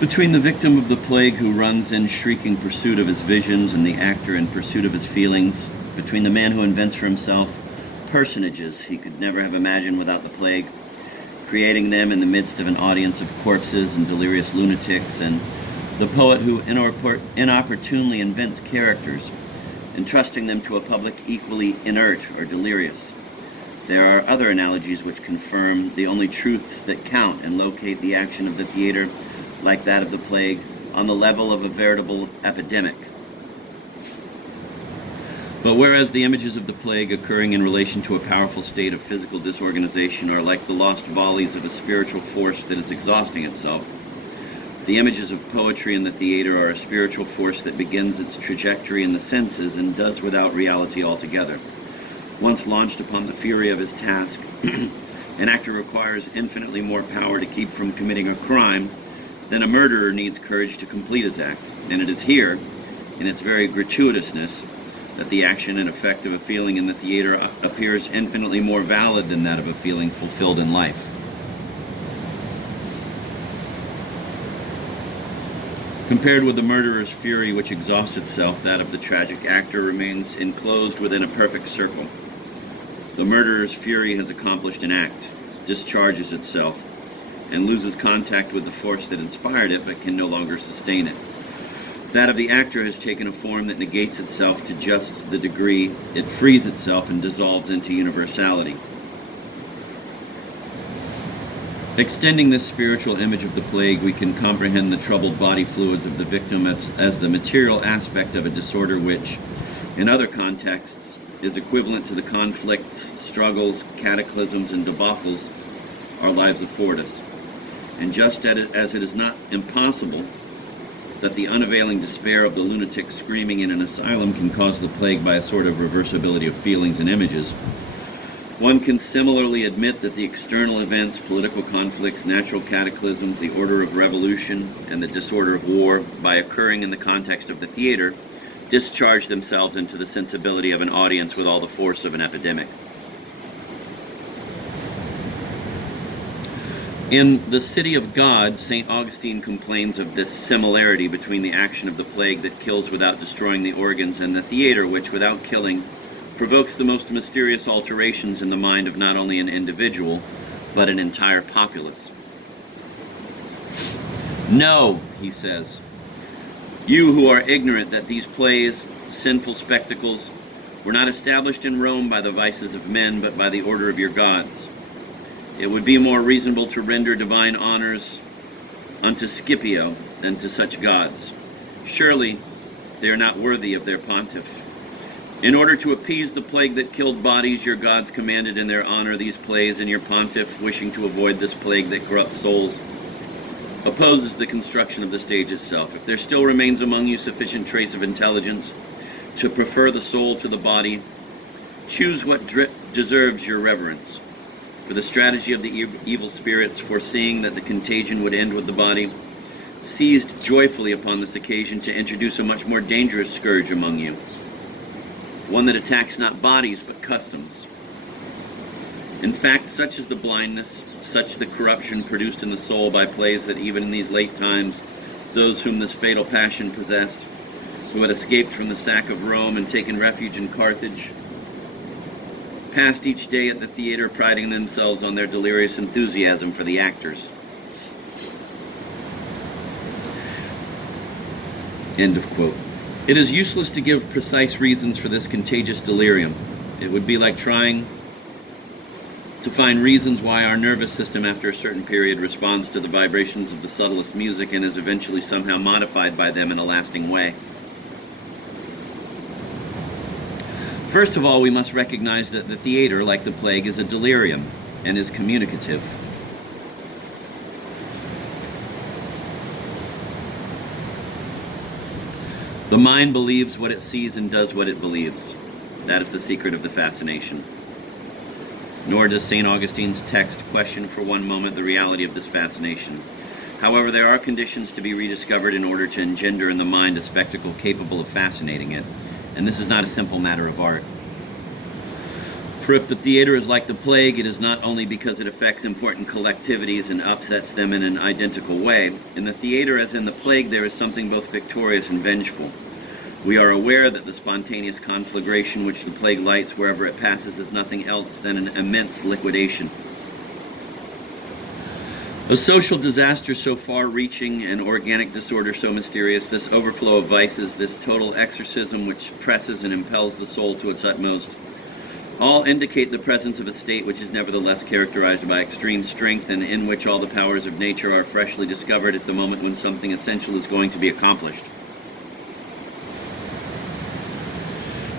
Between the victim of the plague who runs in shrieking pursuit of his visions and the actor in pursuit of his feelings, between the man who invents for himself personages he could never have imagined without the plague, creating them in the midst of an audience of corpses and delirious lunatics, and the poet who inopportunely invents characters, entrusting them to a public equally inert or delirious. There are other analogies which confirm the only truths that count and locate the action of the theater, like that of the plague, on the level of a veritable epidemic. But whereas the images of the plague occurring in relation to a powerful state of physical disorganization are like the lost volleys of a spiritual force that is exhausting itself, the images of poetry in the theater are a spiritual force that begins its trajectory in the senses and does without reality altogether. Once launched upon the fury of his task, an actor requires infinitely more power to keep from committing a crime than a murderer needs courage to complete his act. And it is here, in its very gratuitousness, that the action and effect of a feeling in the theater appears infinitely more valid than that of a feeling fulfilled in life. Compared with the murderer's fury which exhausts itself, that of the tragic actor remains enclosed within a perfect circle. The murderer's fury has accomplished an act, discharges itself, and loses contact with the force that inspired it but can no longer sustain it. That of the actor has taken a form that negates itself to just the degree it frees itself and dissolves into universality. Extending this spiritual image of the plague, we can comprehend the troubled body fluids of the victim as the material aspect of a disorder which, in other contexts, is equivalent to the conflicts, struggles, cataclysms, and debacles our lives afford us. And just as it is not impossible that the unavailing despair of the lunatic screaming in an asylum can cause the plague by a sort of reversibility of feelings and images, one can similarly admit that the external events, political conflicts, natural cataclysms, the order of revolution, and the disorder of war, by occurring in the context of the theater, discharge themselves into the sensibility of an audience with all the force of an epidemic. In The City of God, St. Augustine complains of this similarity between the action of the plague that kills without destroying the organs and the theater which, without killing, provokes the most mysterious alterations in the mind of not only an individual, but an entire populace. "No," he says, "you who are ignorant that these plays, sinful spectacles, were not established in Rome by the vices of men, but by the order of your gods. It would be more reasonable to render divine honors unto Scipio than to such gods. Surely they are not worthy of their pontiff. In order to appease the plague that killed bodies, your gods commanded in their honor these plays, and your pontiff, wishing to avoid this plague that corrupts souls, opposes the construction of the stage itself. If there still remains among you sufficient trace of intelligence to prefer the soul to the body, choose what deserves your reverence. For the strategy of the evil spirits, foreseeing that the contagion would end with the body, seized joyfully upon this occasion to introduce a much more dangerous scourge among you, one that attacks not bodies but customs. In fact, such is the blindness, such the corruption produced in the soul by plays that even in these late times, those whom this fatal passion possessed, who had escaped from the sack of Rome and taken refuge in Carthage, passed each day at the theater priding themselves on their delirious enthusiasm for the actors." End of quote. It is useless to give precise reasons for this contagious delirium. It would be like trying to find reasons why our nervous system after a certain period responds to the vibrations of the subtlest music and is eventually somehow modified by them in a lasting way. First of all, we must recognize that the theater, like the plague, is a delirium and is communicative. The mind believes what it sees and does what it believes. That is the secret of the fascination. Nor does St. Augustine's text question for one moment the reality of this fascination. However, there are conditions to be rediscovered in order to engender in the mind a spectacle capable of fascinating it, and this is not a simple matter of art. For if the theater is like the plague, it is not only because it affects important collectivities and upsets them in an identical way. In the theater, as in the plague, there is something both victorious and vengeful. We are aware that the spontaneous conflagration which the plague lights wherever it passes is nothing else than an immense liquidation. A social disaster so far-reaching, an organic disorder so mysterious, this overflow of vices, this total exorcism which presses and impels the soul to its utmost, all indicate the presence of a state which is nevertheless characterized by extreme strength and in which all the powers of nature are freshly discovered at the moment when something essential is going to be accomplished.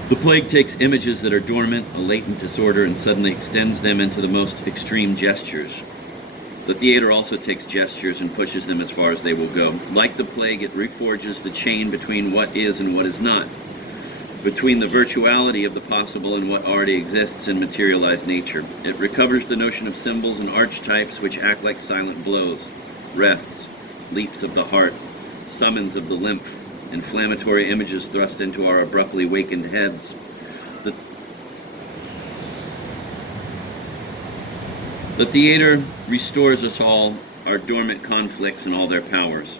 The plague takes images that are dormant, a latent disorder, and suddenly extends them into the most extreme gestures. The theater also takes gestures and pushes them as far as they will go. Like the plague, it reforges the chain between what is and what is not, between the virtuality of the possible and what already exists in materialized nature. It recovers the notion of symbols and archetypes which act like silent blows, rests, leaps of the heart, summons of the lymph, inflammatory images thrust into our abruptly wakened heads. The theater restores us all, our dormant conflicts and all their powers,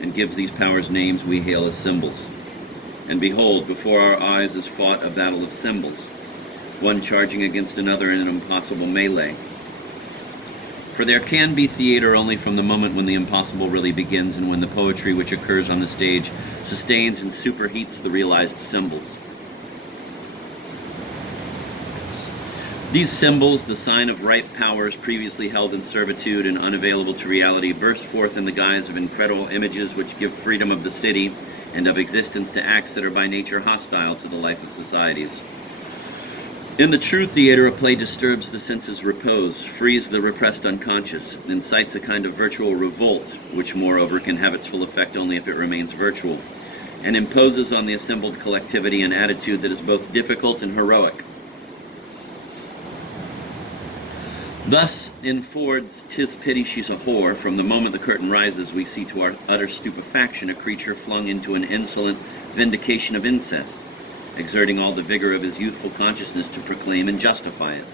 and gives these powers names we hail as symbols. And behold, before our eyes is fought a battle of symbols, one charging against another in an impossible melee. For there can be theater only from the moment when the impossible really begins and when the poetry which occurs on the stage sustains and superheats the realized symbols. These symbols, the sign of ripe powers previously held in servitude and unavailable to reality, burst forth in the guise of incredible images which give freedom of the city and of existence to acts that are by nature hostile to the life of societies. In the true theater, a play disturbs the senses' repose, frees the repressed unconscious, incites a kind of virtual revolt, which moreover can have its full effect only if it remains virtual, and imposes on the assembled collectivity an attitude that is both difficult and heroic. Thus, in Ford's "'Tis Pity She's a Whore," from the moment the curtain rises, we see to our utter stupefaction a creature flung into an insolent vindication of incest, exerting all the vigor of his youthful consciousness to proclaim and justify it.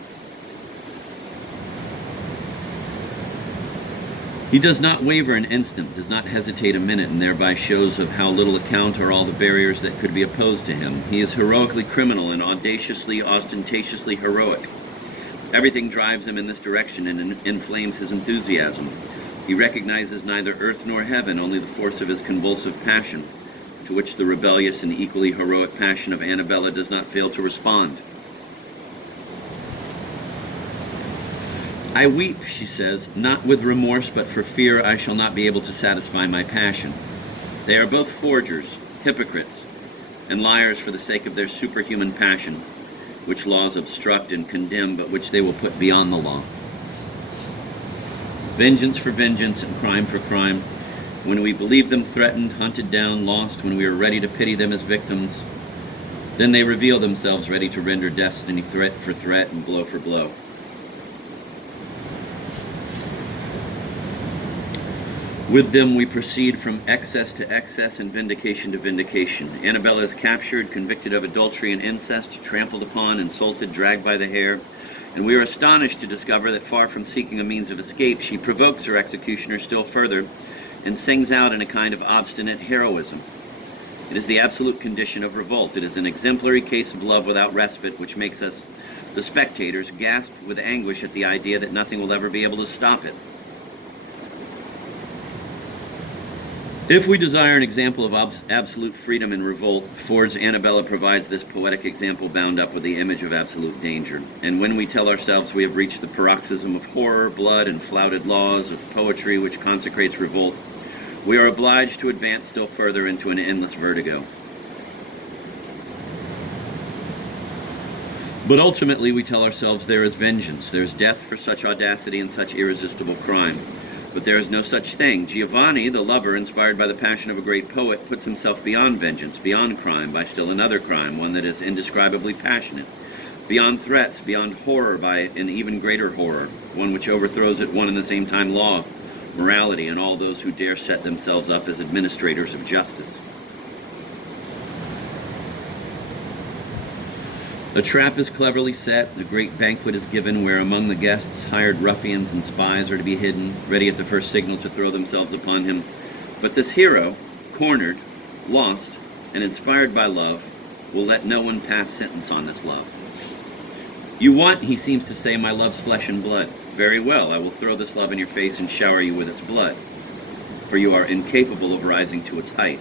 He does not waver an instant, does not hesitate a minute, and thereby shows of how little account are all the barriers that could be opposed to him. He is heroically criminal and audaciously, ostentatiously heroic. Everything drives him in this direction and inflames his enthusiasm. He recognizes neither earth nor heaven, only the force of his convulsive passion, to which the rebellious and equally heroic passion of Annabella does not fail to respond. "I weep," she says, "not with remorse, but for fear I shall not be able to satisfy my passion. They are both forgers, hypocrites, and liars for the sake of their superhuman passion, which laws obstruct and condemn, but which they will put beyond the law. Vengeance for vengeance and crime for crime. When we believe them threatened, hunted down, lost, when we are ready to pity them as victims, then they reveal themselves ready to render destiny threat for threat and blow for blow. With them we proceed from excess to excess and vindication to vindication. Annabella is captured, convicted of adultery and incest, trampled upon, insulted, dragged by the hair, and we are astonished to discover that far from seeking a means of escape, she provokes her executioner still further and sings out in a kind of obstinate heroism. It is the absolute condition of revolt. It is an exemplary case of love without respite, which makes us, the spectators, gasp with anguish at the idea that nothing will ever be able to stop it. If we desire an example of absolute freedom in revolt, Ford's Annabella provides this poetic example bound up with the image of absolute danger. And when we tell ourselves we have reached the paroxysm of horror, blood, and flouted laws of poetry which consecrates revolt, we are obliged to advance still further into an endless vertigo. But ultimately we tell ourselves there is vengeance, there is death for such audacity and such irresistible crime. But there is no such thing. Giovanni, the lover, inspired by the passion of a great poet, puts himself beyond vengeance, beyond crime, by still another crime, one that is indescribably passionate, beyond threats, beyond horror, by an even greater horror, one which overthrows at one and the same time law, morality, and all those who dare set themselves up as administrators of justice. A trap is cleverly set, a great banquet is given where among the guests hired ruffians and spies are to be hidden, ready at the first signal to throw themselves upon him. But this hero, cornered, lost, and inspired by love, will let no one pass sentence on this love. You want, he seems to say, my love's flesh and blood. Very well, I will throw this love in your face and shower you with its blood, for you are incapable of rising to its height.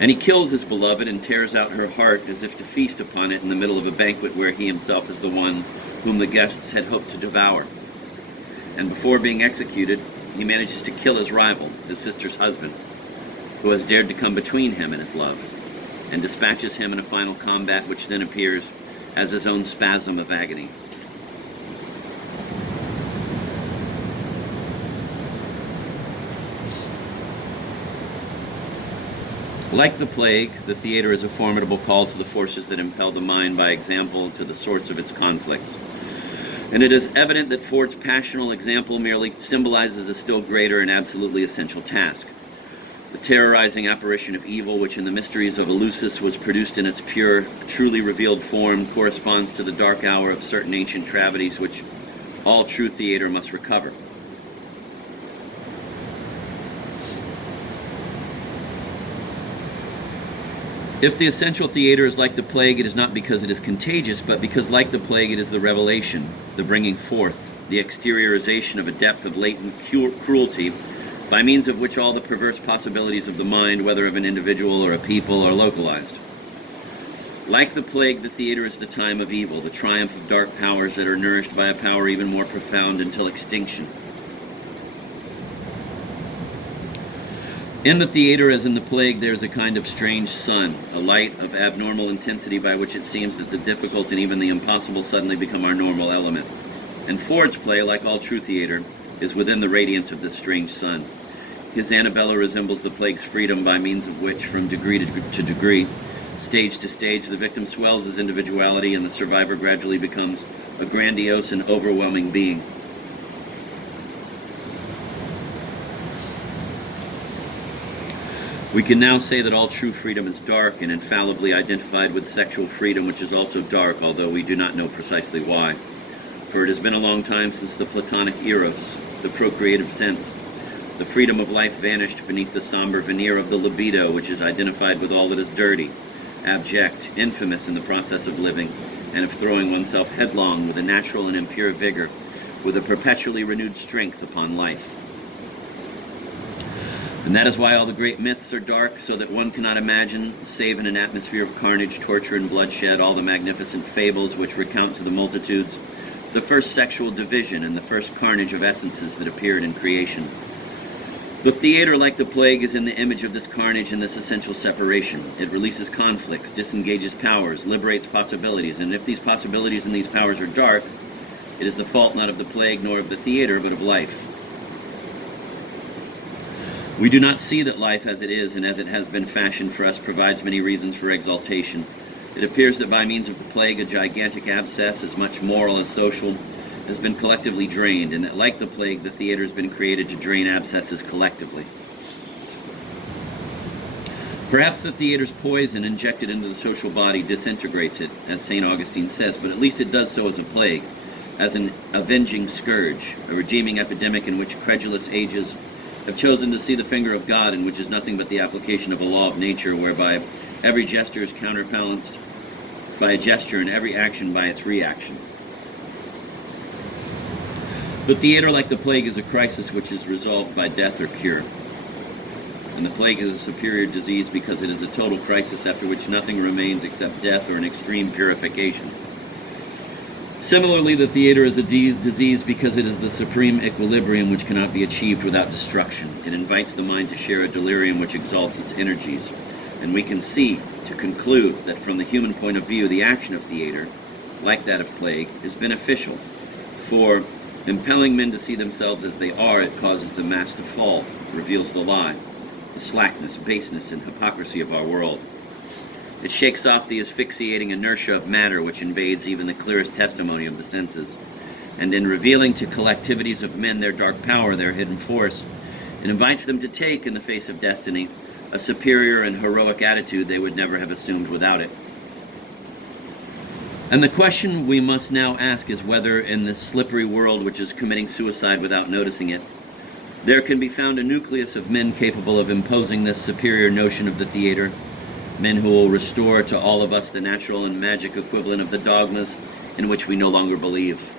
And he kills his beloved and tears out her heart as if to feast upon it in the middle of a banquet where he himself is the one whom the guests had hoped to devour. And before being executed, he manages to kill his rival, his sister's husband, who has dared to come between him and his love, and dispatches him in a final combat which then appears as his own spasm of agony. Like the plague, the theater is a formidable call to the forces that impel the mind by example to the source of its conflicts. And it is evident that Ford's passional example merely symbolizes a still greater and absolutely essential task. The terrorizing apparition of evil, which in the mysteries of Eleusis was produced in its pure, truly revealed form, corresponds to the dark hour of certain ancient tragedies which all true theater must recover. If the essential theater is like the plague, it is not because it is contagious, but because, like the plague, it is the revelation, the bringing forth, the exteriorization of a depth of latent cruelty, by means of which all the perverse possibilities of the mind, whether of an individual or a people, are localized. Like the plague, the theater is the time of evil, the triumph of dark powers that are nourished by a power even more profound until extinction. In the theater, as in the plague, there is a kind of strange sun, a light of abnormal intensity by which it seems that the difficult and even the impossible suddenly become our normal element. And Ford's play, like all true theater, is within the radiance of this strange sun. His Annabella resembles the plague's freedom, by means of which, from degree to degree, stage to stage, the victim swells his individuality and the survivor gradually becomes a grandiose and overwhelming being. We can now say that all true freedom is dark and infallibly identified with sexual freedom, which is also dark, although we do not know precisely why. For it has been a long time since the Platonic eros, the procreative sense. The freedom of life vanished beneath the somber veneer of the libido, which is identified with all that is dirty, abject, infamous in the process of living, and of throwing oneself headlong with a natural and impure vigor, with a perpetually renewed strength upon life. And that is why all the great myths are dark, so that one cannot imagine, save in an atmosphere of carnage, torture, and bloodshed, all the magnificent fables which recount to the multitudes the first sexual division and the first carnage of essences that appeared in creation. The theater, like the plague, is in the image of this carnage and this essential separation. It releases conflicts, disengages powers, liberates possibilities, and if these possibilities and these powers are dark, it is the fault not of the plague nor of the theater, but of life. We do not see that life as it is and as it has been fashioned for us provides many reasons for exaltation. It appears that by means of the plague, a gigantic abscess, as much moral as social, has been collectively drained, and that like the plague, the theater has been created to drain abscesses collectively. Perhaps the theater's poison injected into the social body disintegrates it, as St. Augustine says, but at least it does so as a plague, as an avenging scourge, a redeeming epidemic in which credulous ages have chosen to see the finger of God, in which is nothing but the application of a law of nature, whereby every gesture is counterbalanced by a gesture and every action by its reaction. The theater, like the plague, is a crisis which is resolved by death or cure. And the plague is a superior disease because it is a total crisis after which nothing remains except death or an extreme purification. Similarly, the theater is a disease because it is the supreme equilibrium which cannot be achieved without destruction. It invites the mind to share a delirium which exalts its energies. And we can see, to conclude, that from the human point of view, the action of theater, like that of plague, is beneficial. For, impelling men to see themselves as they are, it causes the mask to fall, reveals the lie, the slackness, baseness, and hypocrisy of our world. It shakes off the asphyxiating inertia of matter which invades even the clearest testimony of the senses. And in revealing to collectivities of men their dark power, their hidden force, it invites them to take, in the face of destiny, a superior and heroic attitude they would never have assumed without it. And the question we must now ask is whether in this slippery world which is committing suicide without noticing it, there can be found a nucleus of men capable of imposing this superior notion of the theater, men who will restore to all of us the natural and magic equivalent of the dogmas in which we no longer believe.